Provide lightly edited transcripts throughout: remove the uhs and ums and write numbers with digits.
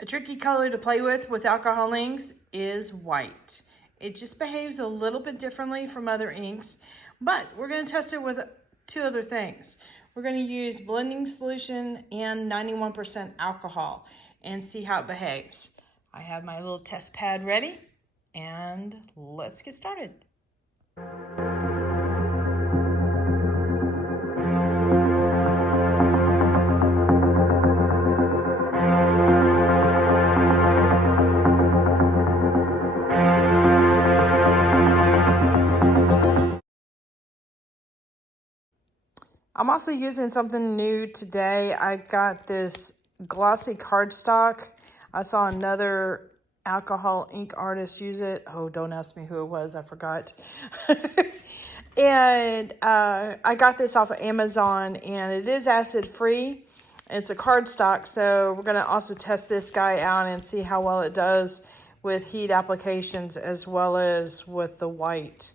A tricky color to play with alcohol inks is white. It just behaves a little bit differently from other inks, but we're going to test it with two other things. We're going to use blending solution and 91% alcohol and see how it behaves. I have my little test pad ready, and let's get started. I'm also using something new today. I got this glossy cardstock. I saw another alcohol ink artist use it. Oh, don't ask me who it was. I forgot. And I got this off of Amazon, and it is acid free. It's a cardstock, so we're going to also test this guy out and see how well it does with heat applications as well as with the white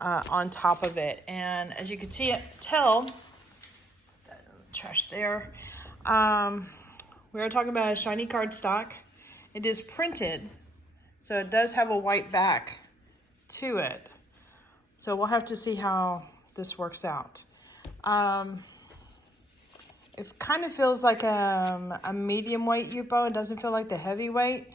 on top of it. And as you can tell, trash there. We are talking about a shiny cardstock. It is printed, so it does have a white back to it. So we'll have to see how this works out. It kind of feels like a medium weight Yupo. It doesn't feel like the heavy weight.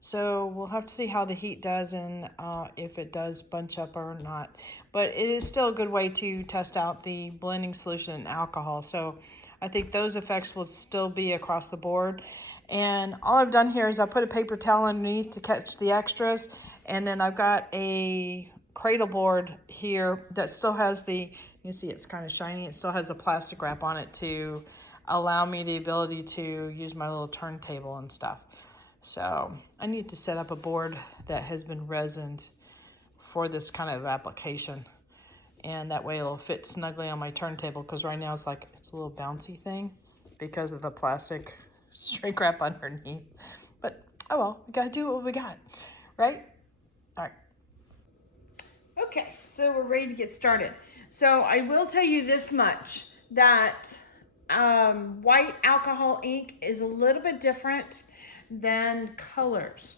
So we'll have to see how the heat does and if it does bunch up or not. But it is still a good way to test out the blending solution and alcohol. So I think those effects will still be across the board. And all I've done here is I put a paper towel underneath to catch the extras. And then I've got a cradle board here that still has the, you see it's kind of shiny. It still has a plastic wrap on it to allow me the ability to use my little turntable and stuff. So I need to set up a board that has been resined for this kind of application. And that way it'll fit snugly on my turntable, because right now it's a little bouncy thing because of the plastic shrink wrap underneath. But oh well, we gotta do what we got, right? All right. Okay, so we're ready to get started. So I will tell you this much, that white alcohol ink is a little bit different than colors.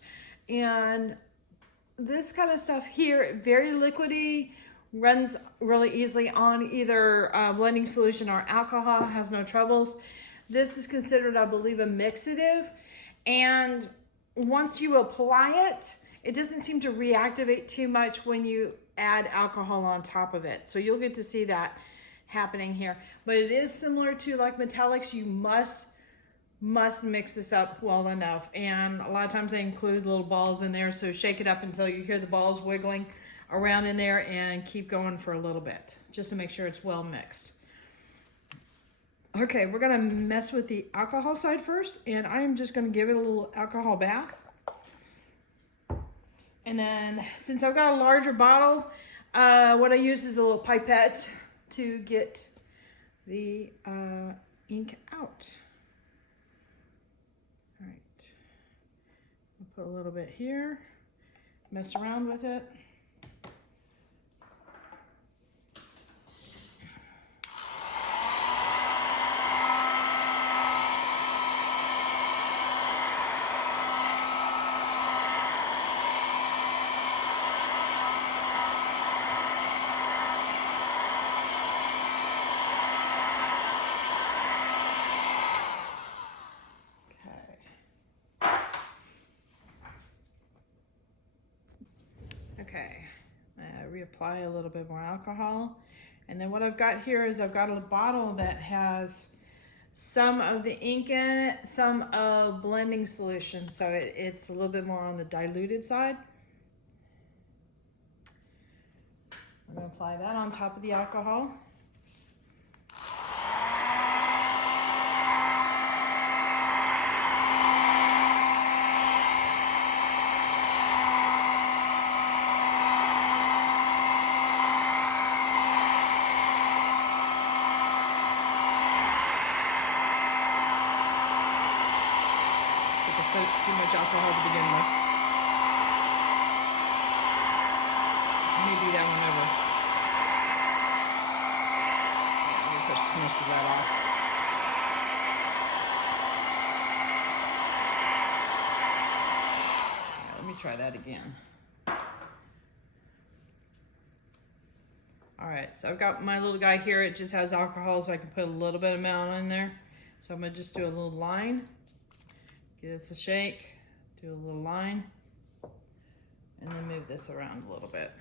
And this kind of stuff here, very liquidy, runs really easily on either blending solution or alcohol, has no troubles. This is considered, I believe, a mixative. And once you apply it, it doesn't seem to reactivate too much when you add alcohol on top of it. So you'll get to see that happening here. But it is similar to like metallics. You must mix this up well enough. And a lot of times they include little balls in there. So shake it up until you hear the balls wiggling around in there and keep going for a little bit just to make sure it's well mixed. Okay, we're gonna mess with the alcohol side first, and I'm just gonna give it a little alcohol bath. And then since I've got a larger bottle, what I use is a little pipette to get the ink out. All right, I'll put a little bit here, mess around with it. Okay, reapply a little bit more alcohol. And then what I've got here is I've got a bottle that has some of the ink in it, some of blending solution. So it's a little bit more on the diluted side. I'm gonna apply that on top of the alcohol. Too much alcohol to begin with. Let me do that whenever. Yeah, let me push most of that off. try that again. All right, so I've got my little guy here. It just has alcohol, so I can put a little bit of amount in there. So I'm gonna just do a little line. Give this a shake, do a little line, and then move this around a little bit.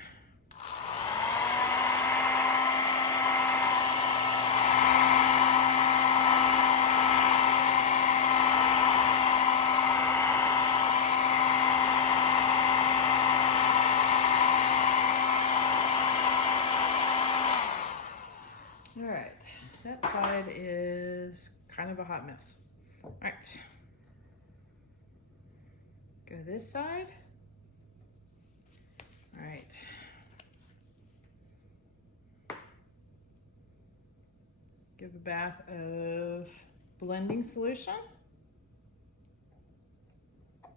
All right, that side is kind of a hot mess. All right, go this side. All right. Give a bath of blending solution. A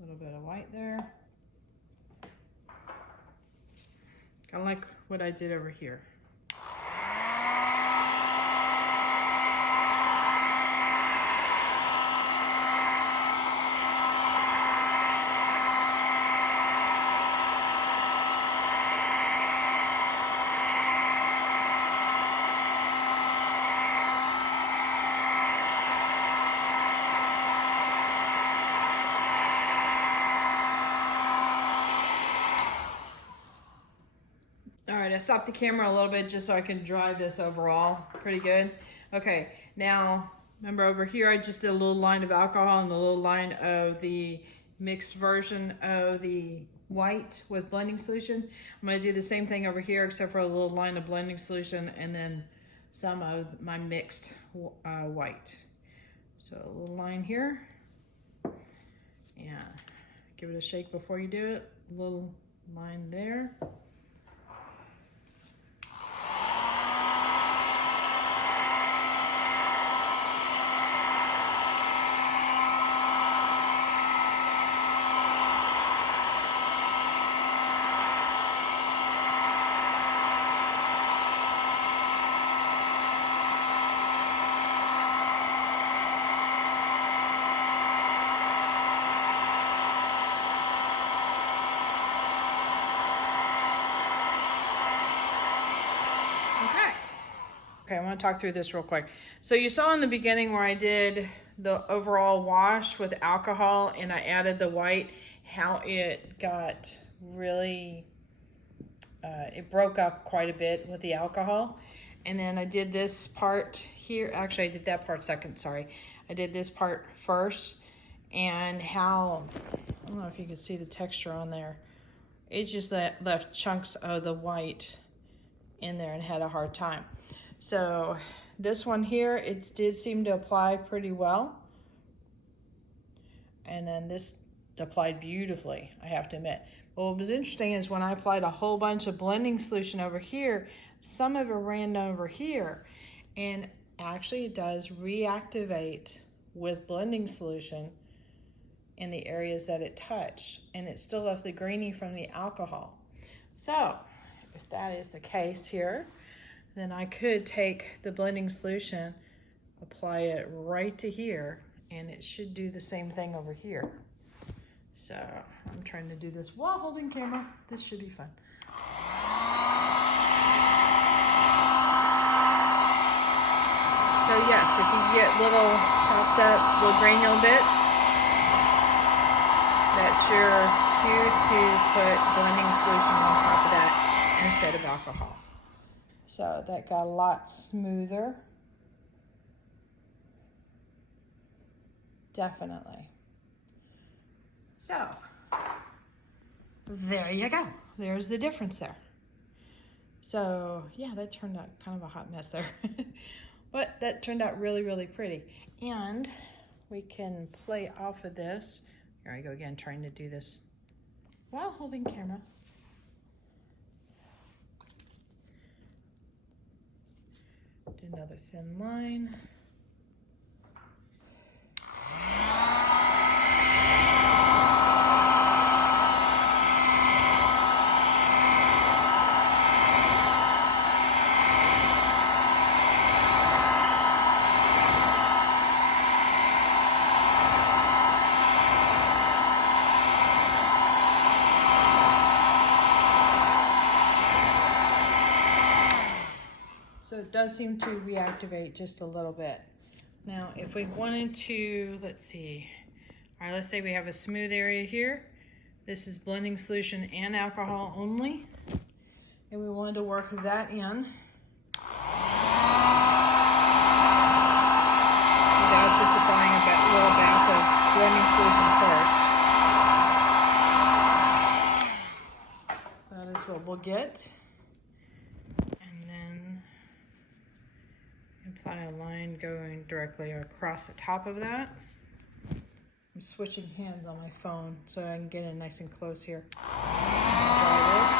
little bit of white there. Kind of like what I did over here. All right, I stopped the camera a little bit just so I can dry this overall pretty good. Okay, now remember over here I just did a little line of alcohol and a little line of the mixed version of the white with blending solution. I'm gonna do the same thing over here except for a little line of blending solution and then some of my mixed white. So a little line here, and give it a shake before you do it. A little line there. Okay, I want to talk through this real quick. So you saw in the beginning where I did the overall wash with alcohol and I added the white, how it got really, it broke up quite a bit with the alcohol. And then I did this part here. Actually, I did that part second, sorry. I did this part first, and how, I don't know if you can see the texture on there. It just left chunks of the white in there and had a hard time. So this one here, it did seem to apply pretty well. And then this applied beautifully, I have to admit. But what was interesting is when I applied a whole bunch of blending solution over here, some of it ran over here. And actually it does reactivate with blending solution in the areas that it touched. And it still left the greenie from the alcohol. So if that is the case here, then I could take the blending solution, apply it right to here, and it should do the same thing over here. So I'm trying to do this while holding camera. This should be fun. So yes, if you get little chopped up little granule bits, that's your cue to put blending solution on top of that instead of alcohol. So that got a lot smoother. Definitely. So there you go. There's the difference there. So yeah, that turned out kind of a hot mess there. But that turned out really, really pretty. And we can play off of this. Here I go again, trying to do this while holding camera. Do another thin line. it does seem to reactivate just a little bit. Now, if we wanted to, let's see. All right, let's say we have a smooth area here. This is blending solution and alcohol only. And we wanted to work that in. Without just applying a little bath of blending solution first. That is what we'll get. And then apply a line going directly across the top of that. I'm switching hands on my phone so I can get in nice and close here. Try this.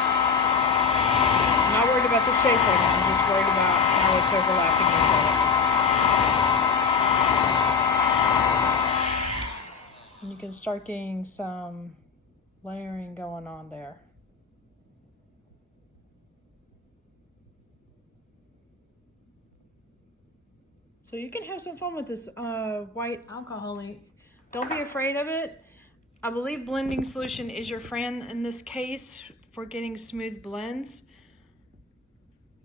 I'm not worried about the shape right now, I'm just worried about how it's overlapping each other. And you can start getting some layering going on there. So you can have some fun with this white alcohol. Don't be afraid of it. I believe blending solution is your friend in this case for getting smooth blends.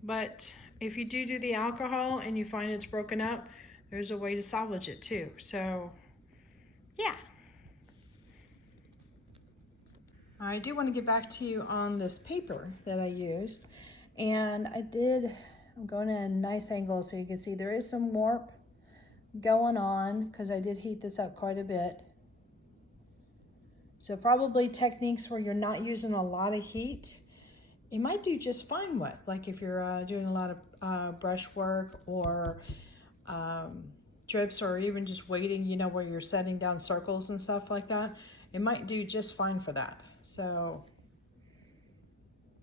But if you do the alcohol and you find it's broken up, there's a way to salvage it too. So, yeah. I do want to get back to you on this paper that I used. And I'm going at a nice angle so you can see there is some warp going on because I did heat this up quite a bit. So probably techniques where you're not using a lot of heat, it might do just fine with. Like if you're doing a lot of brush work or drips, or even just waiting, you know, where you're setting down circles and stuff like that, it might do just fine for that. So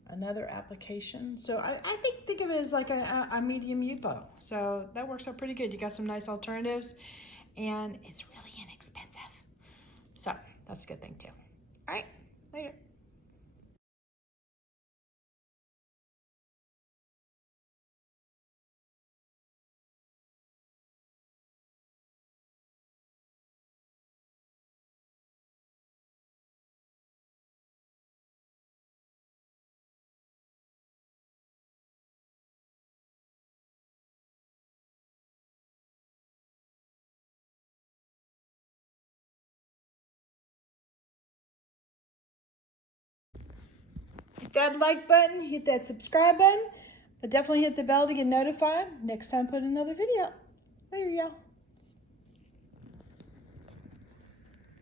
another application. So I think of it as like a medium Yupo. So that works out pretty good. You got some nice alternatives and it's really inexpensive. So that's a good thing too. All right, later. Hit that like button, hit that subscribe button, but definitely hit the bell to get notified next time I put another video. Later, y'all.